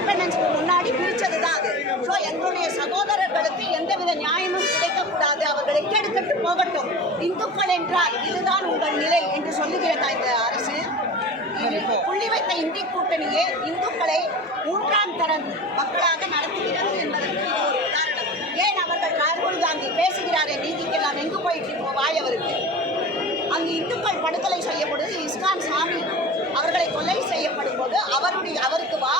இண்டிபெண்டன்ஸ்க்கு முன்னாடி பிரிச்சது தான் அது. ஸோ எங்களுடைய சகோதரர்களுக்கு எந்தவித நியாயமும் கிடைக்கக்கூடாது. அவர்கள் எக்கெடுக்கட்டு போகட்டும். இந்துக்கள் என்றால் இதுதான் உங்கள் நிலை என்று சொல்லுகிறதா இந்த அரசு? புள்ளி வைத்த இந்திய கூட்டணியே இந்துக்களை மூன்றாம் தர மக்களாக நடத்துகிறது என்பதற்கு இது ஒரு உதாரணம். ஏன் அவர்கள் ராகுல் காந்தி பேசுகிறாரே? நீதிக்கெல்லாம் எங்கு போயிட்டு வாய் அவருக்கு. அங்கு இந்துக்கள் படுகொலை செய்யப்படுது இஸ்லாம் சாமி அவர்களை கொலை செய்யப்படும் போது அவருடைய அவருக்கு வக்கீலை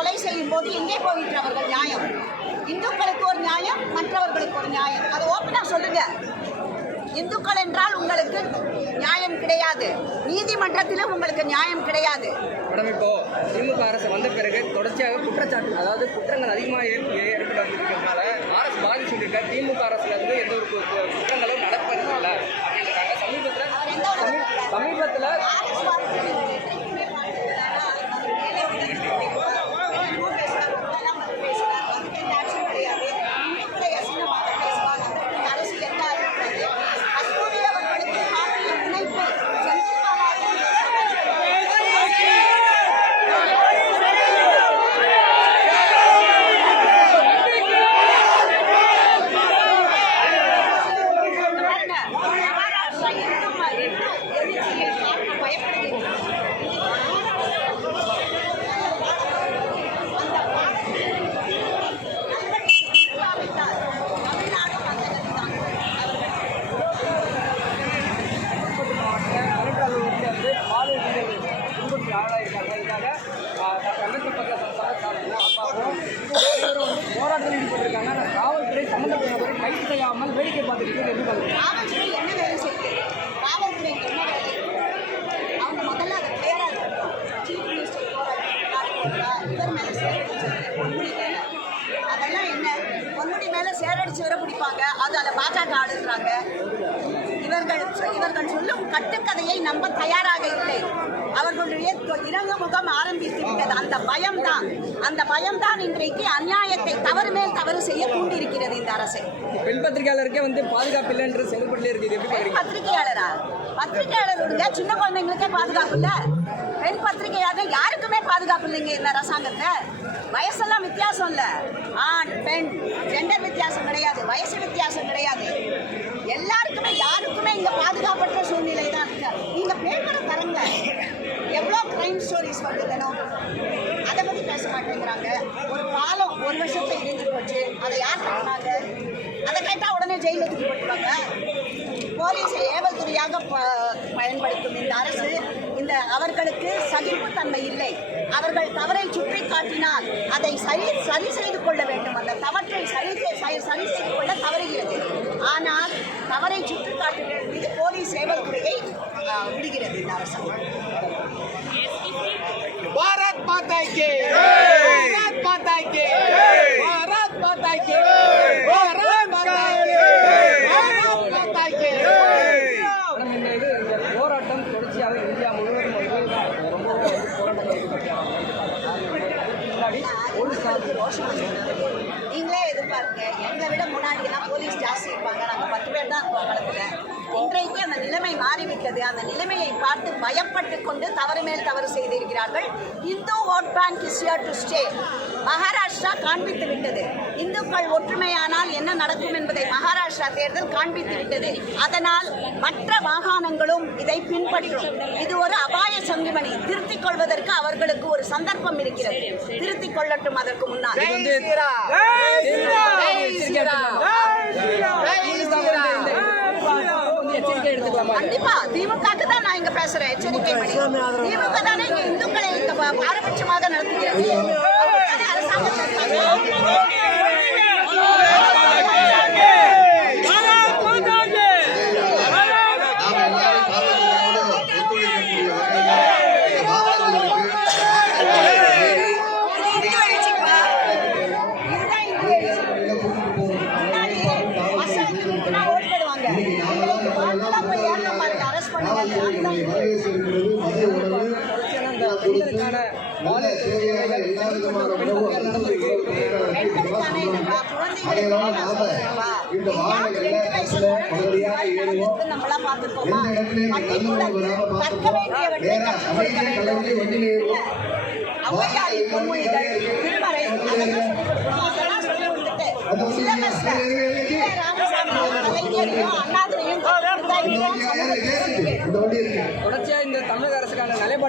கொலை செய்யும் போது எங்கே போயிட்டு அவர்கள் நியாயம்? இந்துக்களுக்கு ஒரு நியாயம் மற்றவர்களுக்கு ஒரு நியாயம். அதை ஓப்பனாக சொல்லுங்க. இந்துக்கள் என்றால் உங்களுக்கு நியாயம் கிடையாது. நீதிமன்றத்திலும் உங்களுக்கு நியாயம் கிடையாது. மேடம் இப்போ திமுக அரசு வந்த பிறகு தொடர்ச்சியாக குற்றச்சாட்டு அதாவது குற்றங்கள் அதிகமாக ஏற்பட்டு வந்திருக்கிறதுனால அரசு பாதி திமுக அரசுல இருந்து எந்த ஒரு போராட்டத்தில் ஈடுபட்டிருக்காங்க. காவல்துறை சம்மந்தப்பட்டவரை கைது செய்யாமல் வேடிக்கை பார்த்துட்டு எப்படி அதெல்லாம் என்ன? பொன்முடி மேலே சேரடிச்சு வர பிடிப்பாங்க. அது அதை பாஜக ஆடுறாங்க இவர்கள் இவர்கள் சொல்லும் கட்டுக்கதையை நம்ப தயாராக இல்லை. அவர்களுடைய இறங்கு முகம் ஆரம்பித்து விட்டது. அந்த பயம்தான். அந்த பயம்தான் இன்றைக்கு அநியாயத்தை தவறு மேல் தவறு செய்ய தூண்டியிருக்கிறது இந்த அரசை. பெண் பத்திரிகையாளருக்கே வந்து பாதுகாப்பு இல்லை என்று செங்கல்பட்டுல இருக்குது பத்திரிகையாளரா? பத்திரிகையாளர் விடுங்க சின்ன குழந்தைங்களுக்கே பாதுகாப்பு இல்ல. பெண் பத்திரிகையாளர் யாருக்குமே பாதுகாப்பு இல்லைங்க இந்த அரசாங்கத்தை. வயசெல்லாம் வித்தியாசம் இல்லை. ஆண் பெண் ஜெண்டர் வித்தியாசம் கிடையாது. வயசு வித்தியாசம் கிடையாது. எல்லாருக்குமே யாருக்குமே இங்கே பாதுகாப்பற்ற சூழ்நிலை தான் இருக்கு. நீங்க பேப்பரை தரங்க எவ்வளோ கிரைம் ஸ்டோரிஸ் வருது அதை பற்றி பேச மாட்டேங்கிறாங்க. ஒரு பாலம் ஒரு வருஷத்தை இடிஞ்சு போச்சு. அதை யார் கட்டினாங்க அதை கேட்டால் உடனே ஜெயிலுக்கு போட்டுருவாங்க. போலீஸை ஏவல்துறையாக ப- பயன்படுத்தும் இந்த அரசு அந்த அவர்களுக்கு சகிப்புத்தன்மை இல்லை. அவர்கள் தவறை சுற்றி காட்டினால் அதை சரி சரி செய்து கொள்ள வேண்டும். அந்த தவற்றை சரி சரி செய்து கொள்ள தவறுகிறது. ஆனால் தவறை சுற்றி காட்டுகிறது மீது போலீஸ் சேவைத்துறையை விடுகிறது இந்த அரசாங்கம். பாரத் மாதா கே. நீங்களே எதிர்பார்க்க எங்களை விட முன்னாடி எல்லாம் போலீஸ் ஜாஸ்தி இருப்பாங்க. நாங்க பத்து பேர் தான் இருப்பாங்க இன்றைக்கு அந்த நிலைமை மாறிவிட்டது. அந்த நிலைமையை பார்த்து பயப்பட்டு கொண்டு தவறு மேல் தவறு செய்திருக்கிறார்கள். Hindu vote bank is here to stay Maharashtra காண்பித்து விட்டது. இந்துக்கள் ஒற்றுமையானால் என்ன நடக்கும் என்பதை மகாராஷ்டிரா தேர்தல் காண்பித்து விட்டது. அதனால் மற்ற மாகாணங்களும் இதை பின்பற்றும் இது ஒரு அபாய சங்கிமணி. திருத்திக் கொள்வதற்கு அவர்களுக்கு ஒரு சந்தர்ப்பம் இருக்கிறது. திருத்திக் கொள்ளட்டும் அதற்கு முன்னால். கண்டிப்பா. திமுகக்கு தான் நான் இங்க பேசுறேன். எச்சரிக்கை மணி திமுக தானே இங்க இந்துக்களை இங்க பாரபட்சமாக நடத்துகிறது. நல்ல எல்லா விதமான உணவு நாம இந்த உடனடியாக ஏறுவோம்? எந்த இடத்துல வண்டியில் ஏறுவோம். திருமறை அதெல்லாம்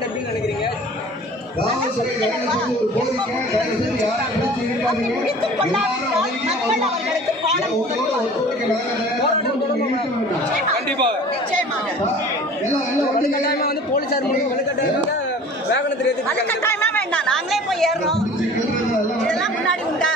நிலைப்பாடு எப்படின்னு நினைக்கிறீங்க. முடித்துக் கொள்ளாவிட்டால் மக்கள் அவர்களுக்கு பாடம் புகட்டுவார்கள் ஒத்துழைக்க நாங்க போராட்டம் தொடருமா கண்டிப்பா நிச்சயமாக எல்லாம் எல்லாம் வண்டி வலுக்கட்டாயமா வந்து போலீசார் வலுக்கட்டாயமாக வேகனத்தில் வேண்டாம். நாங்களே போய் ஏறுறோம் இதெல்லாம் முன்னாடி உண்டா?